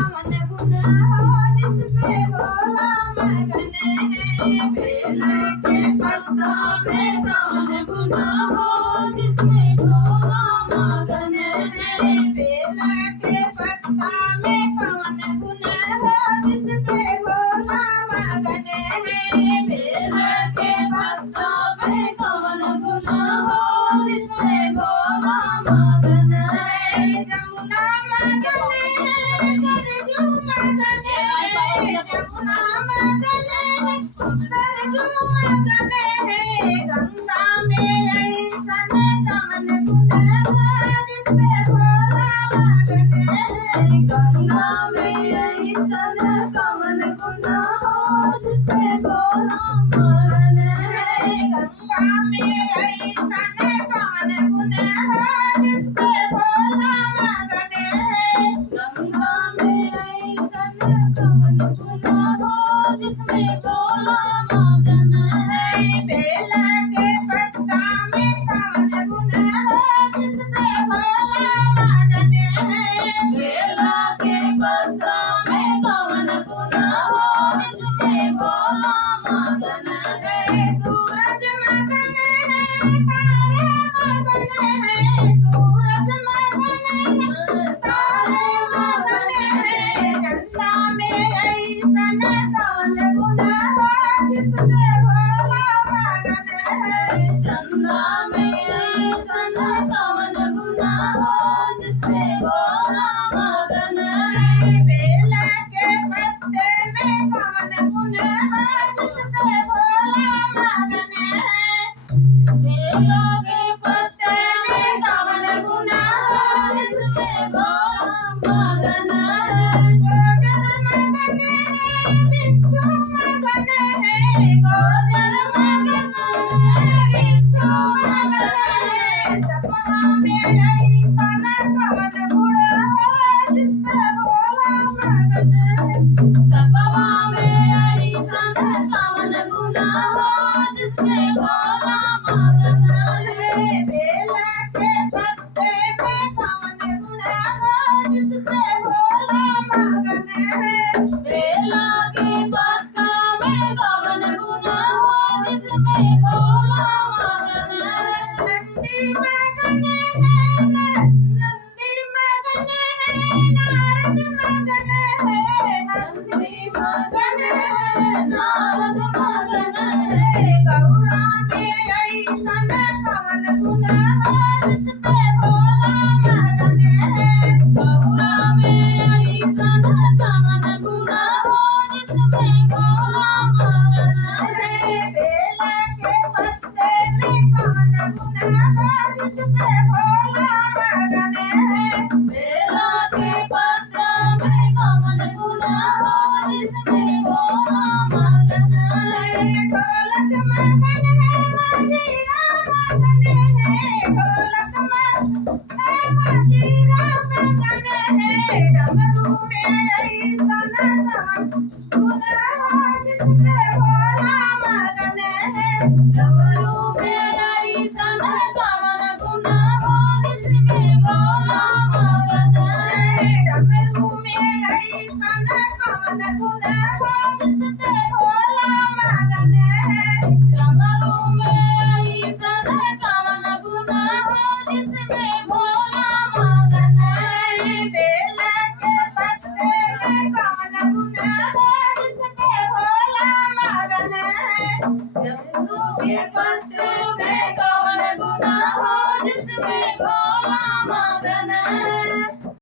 कौन गुना हो जिसमें भोला मगन है। बेला के पत्ता में कौन गुना हो जिसमें भोला मगन है। बेला के पत्ता में कौन गुना हो जिसमें भोला मगन है। बेला के पत्ता में कौन गुना हो जिसमें भोला मगन है। जमुना मगन है सरजू मगन है। जमुना मगन है सरजू मगन है। गंगा में ऐसन कवन गुण है जिसमें भोला मगन है। गंगा में ऐसन कवन गुण हो जिसमें भोला मगन है। गंगा में ऐसन कवन गुण है जिसमें भोला मगन है। गंगा में ऐसन कवन गुण हो जिसमें भोला मगन है। बेला के पत्ता में कवन गुण है जिसमें भोला मगन है। बेला के पत्ता में कवन गुण हो जिसमें भोला मगन है। सूरज मगन है तारे मगन है। सूरज मगन है तारे मगन है। चंदा में ऐसन कवन गुण हो जिसमें भोला मगन है। चंदा में ऐसन कवन गुण हो जिसमें भोला मगन है। बेला के पत्ते में कवन गुण है जिसमें भोला मगन है। बेला के पत्ते में कवन गुण हो जिसमें भोला मगन है। गोजर मगन है बिच्छू मगन है। गोजर मगन है बिच्छू मगन है। सपना में ऐसन कवन गुण हो जिसमें भोला मगन है। सपना में ऐसन कवन गुण हो जिसमें भोला मगन है। बेला के पत्ते में कवन गुण हो जिसमें भोला मगन है। बेला के पत्ता में कवन गुण हो जिसमें भोला मगन है। नंदी मगन है नंदी मगन है नारद मगन है। नंदी मगन है नारद मगन है। गौरा में ऐसन कवन गुण हो जिसमें भोला मगन है। गौरा में ऐसन कवन गुण हो जिसमें भोला मगन है। बेला के पत्ते में कवन गुण हो जिसमें भोला मगन है। बेला के पत्ते में कवन गुण हो जिसमें भोला मगन है। ढोलक मगन है मजीरा मगन है। ढोलक मगन है मजीरा मगन है। डमरू में ऐसन कवन गुण हो जिसमें भोला मगन है। डमरू में ऐसन कवन गुण हो जिसमें भोला मगन है। डमरू में ऐसन कवन गुण हो जिसमें भोला मगन है। डमरू में ऐसन कवन गुण हो जिसमें भोला मगन है। बेला के पत्ते में कवन गुण हो जिसमें भोला मगन है। डमरू के पत्ते में कवन गुण हो जिसमें भोला मगन है।